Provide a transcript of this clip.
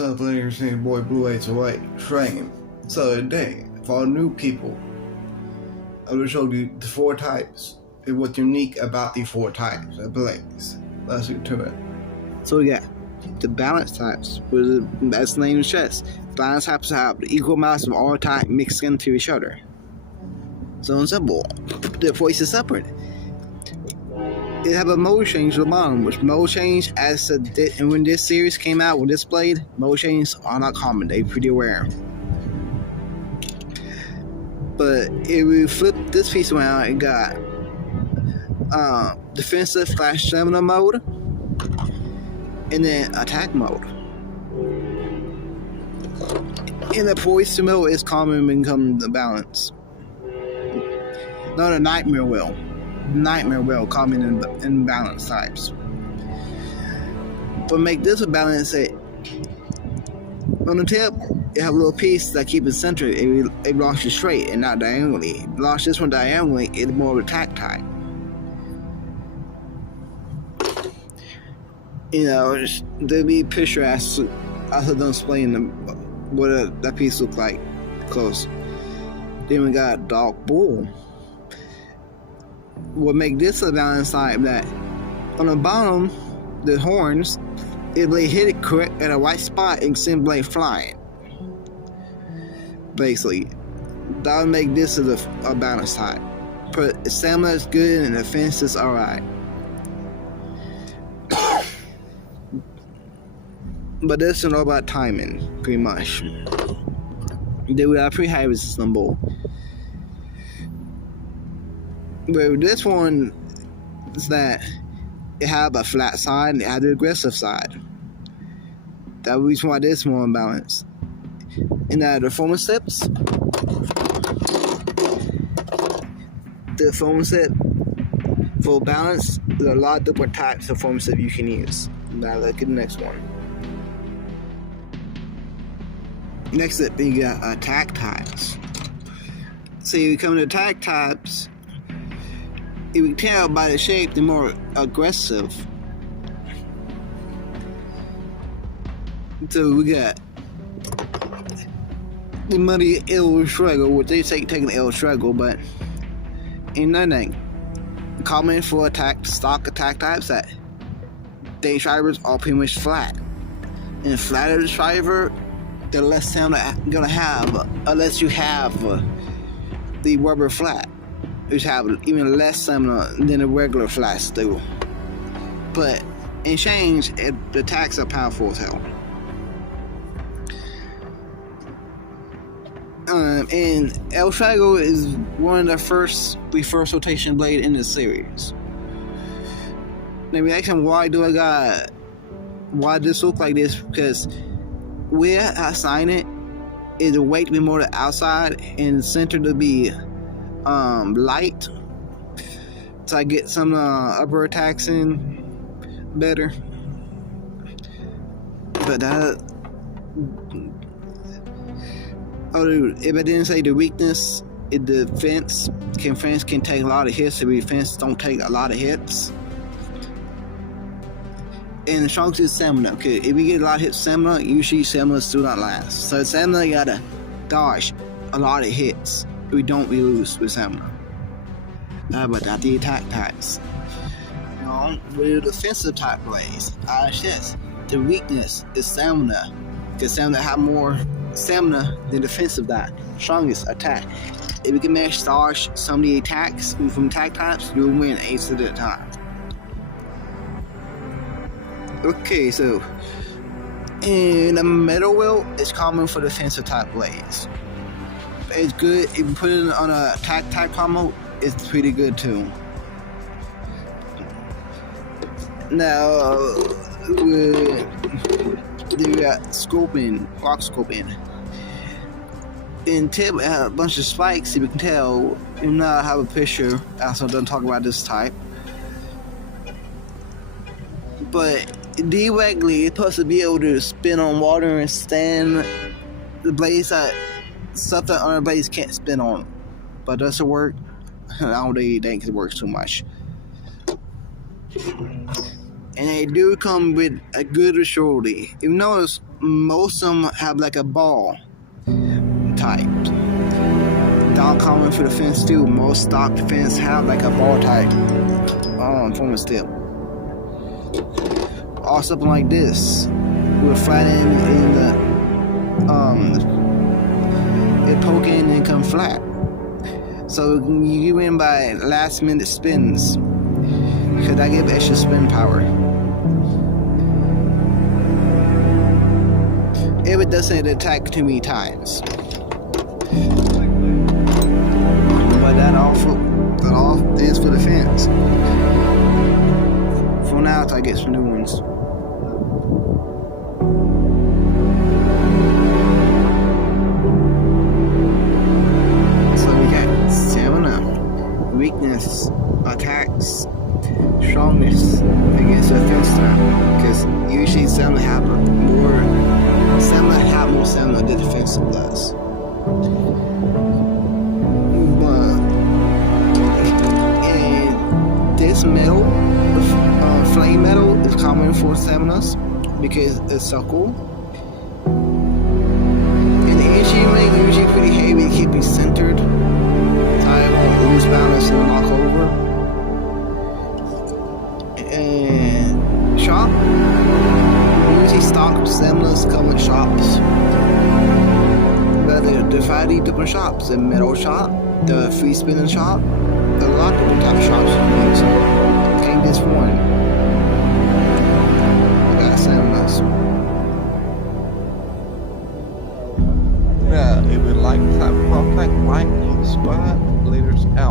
up, players? Your boy Blue 808 Frame. So today, for all new people, I will show you the 4 types and what's unique about the 4 types of blades. Let's get to it. So we got the balance types, as the name suggests. Balance types have the equal amounts of all types mixed into each other. So it's simple. The voice is separate. It have a mode change at the bottom, which mode change, and when this series came out with this blade, mode changes are not common. They're pretty rare. But if we flip this piece around, it got defensive / stamina mode, and then attack mode. And the voice mode is common and becomes the balance. Not a nightmare wheel. Nightmare wheel common in balance types. But make this a balance set. On the tip, you have a little piece that keeps it centered. It launches straight and not diagonally. If you launch this one diagonally, it's more of a attack type. You know, there'll be a picture as I done explaining what that piece look like close. Then we got dog bull. What make this a balance type that on the bottom, the horns, if they hit it correct at a right spot, and send blade flying. Basically, that would make this a balance type. But stamina is good and defense is alright. But this is all about timing, pretty much. Then we got pretty high resistance bull. But this one is that it have a flat side and it have the aggressive side. That's the reason why this one balanced. And the performance steps. The performance step for balance, there's a lot of different types of performance step you can use. Now look at the next one. Next up, you got attack types. So you come to attack types. You can tell by the shape, they're more aggressive. So we got the muddy El Struggle, which they say taking the El Struggle, but ain't nothing. Common for stock attack types that they drivers are pretty much flat. And flatter the driver, the less stamina you're gonna have, unless you have the rubber flat, which have even less stamina than the regular flats do. But in change, the attacks are powerful as hell. And El Trago is one of the first reverse rotation blade in the series. Now we ask him, why this look like this? Because where I sign it is the weight to be more to the outside and the center to be light, so I get some upper attacks in better. But if I didn't say the weakness, the defense can take a lot of hits. The defense don't take a lot of hits. And the strongest is stamina. Okay, if you get a lot of hits stamina, usually stamina do not last. So stamina, you gotta dodge a lot of hits. We lose with stamina. But not the attack types. You know, with the defensive type blades, the weakness is stamina. Because stamina have more stamina than defensive type. Strongest attack. If you can manage to dodge some of the attacks from attack types, you'll win 8 at a time. Okay, so in the metal wheel, it's common for defensive type blades. It's good if you put it on a attack type combo. It's pretty good too. Now we got scoping, rock scoping. In tip, it has a bunch of spikes. If you can tell, even though I have a picture, I also don't talk about this type. But directly, it's supposed to be able to spin on water and stand the blades that stuff that other blades can't spin on. But does it work? I don't really think it works too much. And they do come with a good surety. You notice most of them have like a ball type. Not common for the fence too. Most stock fence have like a ball type from a step. Or something like this. We're fighting in the it poking and come flat. So you win by last minute spins. Because I give extra spin power. If it doesn't attack too many times. But that all is for the fence. For now until I get some new ones. So we got stamina, weakness, attacks, strongness against the fence type. Because usually stamina have more stamina than defensive does. This metal, flame metal, is common for staminas because it's so cool. And the engineering is usually pretty heavy to keep you centered, so I won't lose balance and knock over. And shop, usually stock staminas come in shops. But there are 5 different shops: the metal shop, the free spinning shop. A lot of different type of shops you can use. Ain't this one. I got stamina. Yeah, it would like type of like lightning spot leaders out.